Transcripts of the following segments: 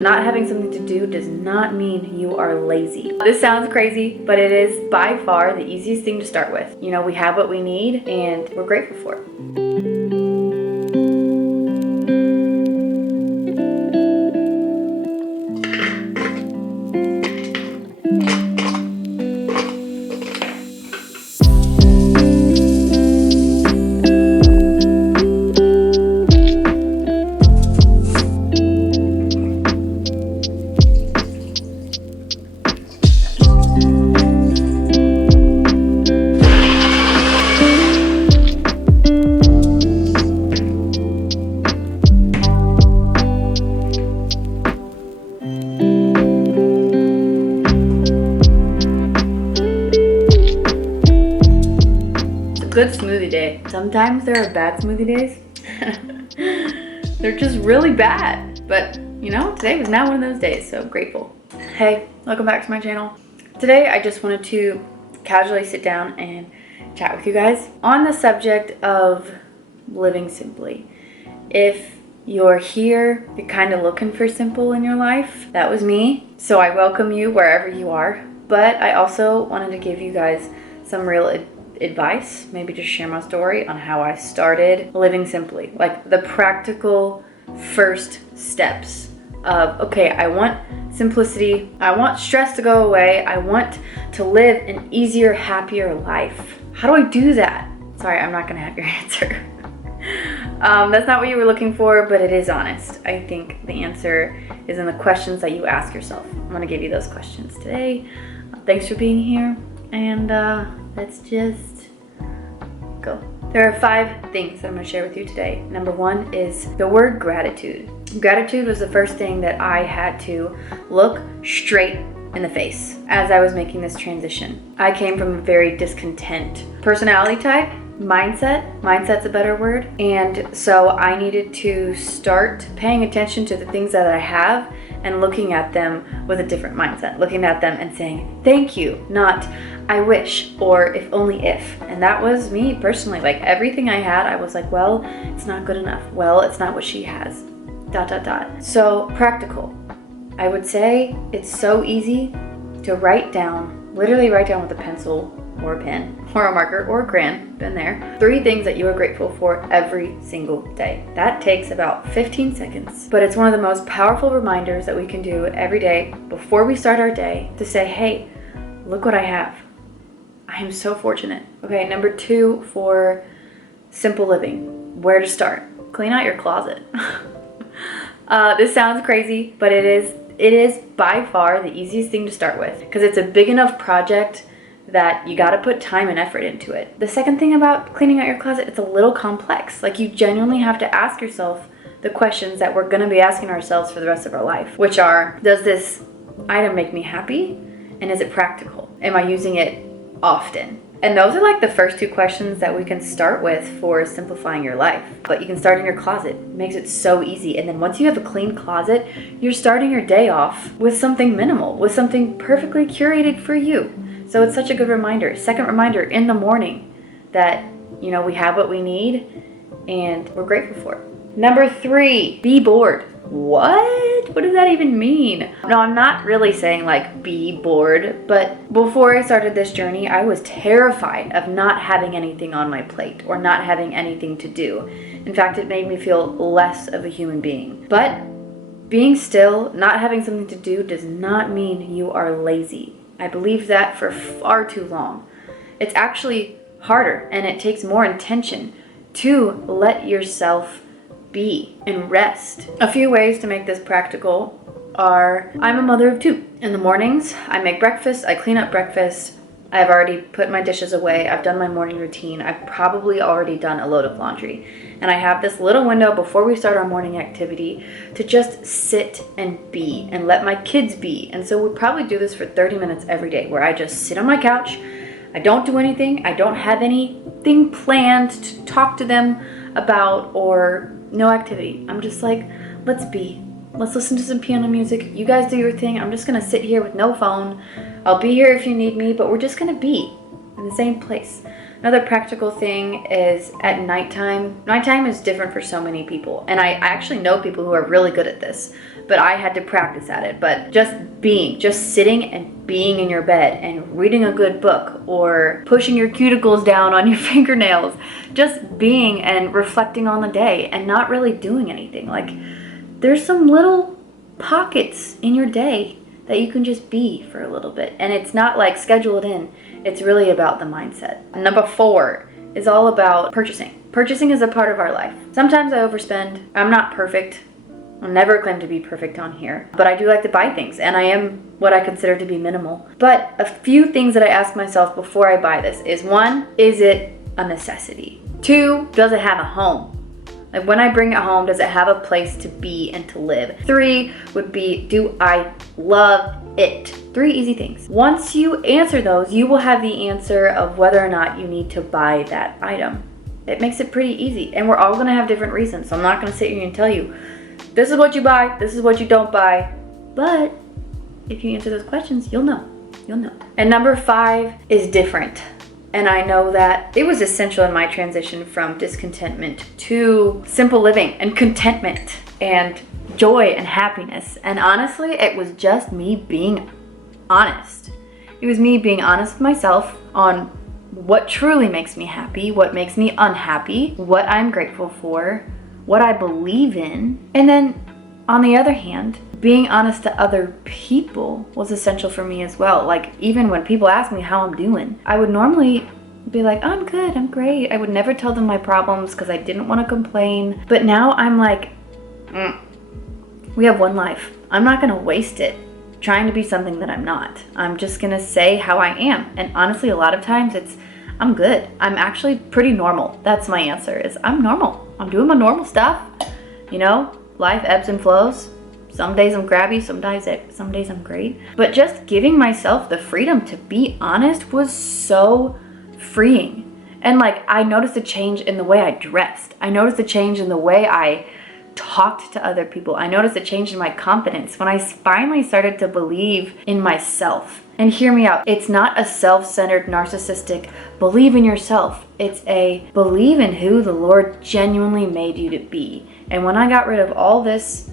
Not having something to do does not mean you are lazy. This sounds crazy, but it is by far the easiest thing to start with. You know, we have what we need and we're grateful for it. Good smoothie day. Sometimes there are bad smoothie days. They're just really bad. But, you know, today was not one of those days, so grateful. Hey, welcome back to my channel. Today, I just wanted to casually sit down and chat with you guys on the subject of living simply. If you're here, you're kind of looking for simple in your life, that was me. So I welcome you wherever you are. But I also wanted to give you guys some real advice, maybe just share my story on how I started living simply, like the practical first steps of, okay, I want simplicity, I want stress to go away, I want to live an easier, happier life. How do I do that? Sorry, I'm not gonna have your answer. That's not what you were looking for, but it is honest. I think the answer is in the questions that you ask yourself. I'm gonna give you those questions today. Thanks for being here, and let's just go. There are 5 things that I'm going to share with you today. Number 1 is the word gratitude. Gratitude was the first thing that I had to look straight in the face as I was making this transition. I came from a very discontent personality type, mindset's a better word, and so I needed to start paying attention to the things that I have and looking at them with a different mindset, looking at them and saying thank you, not I wish or if only if. And that was me personally. Like everything I had, I was like, well, it's not good enough, well, it's not what she has, ... So practical. I would say it's so easy to write down, literally write down with a pencil or a pen or a marker or a crayon, been there, 3 things that you are grateful for every single day. That takes about 15 seconds, but it's one of the most powerful reminders that we can do every day before we start our day to say, hey, look what I have. I am so fortunate. Okay, number 2 for simple living, where to start. Clean out your closet. This sounds crazy, but it is by far the easiest thing to start with because it's a big enough project that you got to put time and effort into it. The second thing about cleaning out your closet, it's a little complex. Like you genuinely have to ask yourself the questions that we're going to be asking ourselves for the rest of our life, which are, does this item make me happy? And is it practical? Am I using it often? And those are like the first 2 questions that we can start with for simplifying your life. But you can start in your closet. It makes it so easy. And then once you have a clean closet, you're starting your day off with something minimal, with something perfectly curated for you. So it's such a good reminder. Second reminder in the morning that, you know, we have what we need and we're grateful for it. Number 3, be bored. What? What does that even mean? No, I'm not really saying like be bored, but before I started this journey, I was terrified of not having anything on my plate or not having anything to do. In fact, it made me feel less of a human being. But being still, not having something to do does not mean you are lazy. I believed that for far too long. It's actually harder and it takes more intention to let yourself be and rest. A few ways to make this practical are, I'm a mother of 2. In the mornings, I make breakfast, I clean up breakfast, I've already put my dishes away, I've done my morning routine, I've probably already done a load of laundry. And I have this little window before we start our morning activity to just sit and be and let my kids be. And so we'll probably do this for 30 minutes every day where I just sit on my couch, I don't do anything, I don't have anything planned to talk to them about or no activity. I'm just like, let's be. Let's listen to some piano music. You guys do your thing. I'm just gonna sit here with no phone. I'll be here if you need me, but we're just gonna be in the same place. Another practical thing is at nighttime. Nighttime is different for so many people, and I actually know people who are really good at this. but I had to practice at it. But just sitting and being in your bed and reading a good book or pushing your cuticles down on your fingernails, just being and reflecting on the day and not really doing anything. Like, there's some little pockets in your day that you can just be for a little bit. And it's not like schedule it in. It's really about the mindset. Number 4 is all about purchasing. Purchasing is a part of our life. Sometimes I overspend. I'm not perfect. I'll never claim to be perfect on here, but I do like to buy things, and I am what I consider to be minimal. But a few things that I ask myself before I buy this is, 1, is it a necessity? 2, does it have a home? Like, when I bring it home, does it have a place to be and to live? 3 would be, do I love it? 3 easy things. Once you answer those, you will have the answer of whether or not you need to buy that item. It makes it pretty easy, and we're all gonna have different reasons, so I'm not gonna sit here and tell you, this is what you buy, this is what you don't buy. But if you answer those questions, you'll know. And number 5 is different. And I know that it was essential in my transition from discontentment to simple living and contentment and joy and happiness. And honestly, it was just me being honest. It was me being honest with myself on what truly makes me happy, what makes me unhappy, what I'm grateful for, what I believe in. And then on the other hand, being honest to other people was essential for me as well. Like, even when people ask me how I'm doing, I would normally be like, oh, I'm good, I'm great. I would never tell them my problems because I didn't want to complain. But now I'm like, we have one life. I'm not going to waste it trying to be something that I'm not. I'm just going to say how I am. And honestly, a lot of times it's, I'm good. I'm actually pretty normal. That's my answer, is I'm normal. I'm doing my normal stuff. You know, life ebbs and flows. Some days I'm grabby, some days I'm great. But just giving myself the freedom to be honest was so freeing. And like, I noticed a change in the way I dressed. I noticed a change in the way I talked to other people. I noticed a change in my confidence when I finally started to believe in myself. And hear me out, it's not a self-centered, narcissistic, believe in yourself. It's a believe in who the Lord genuinely made you to be. And when I got rid of all this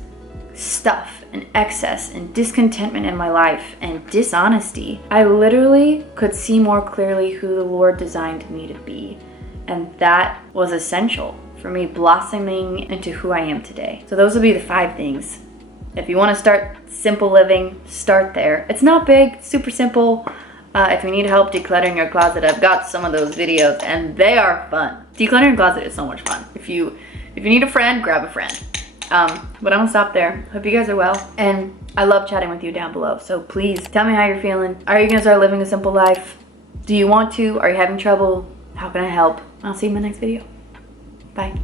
stuff and excess and discontentment in my life and dishonesty, I literally could see more clearly who the Lord designed me to be. And that was essential for me blossoming into who I am today. So those would be the 5 things. If you want to start simple living, start there. It's not big, super simple. If you need help decluttering your closet, I've got some of those videos and they are fun. Decluttering your closet is so much fun. If you need a friend, grab a friend. But I'm gonna stop there. Hope you guys are well. And I love chatting with you down below. So please tell me how you're feeling. Are you gonna start living a simple life? Do you want to? Are you having trouble? How can I help? I'll see you in my next video. Bye.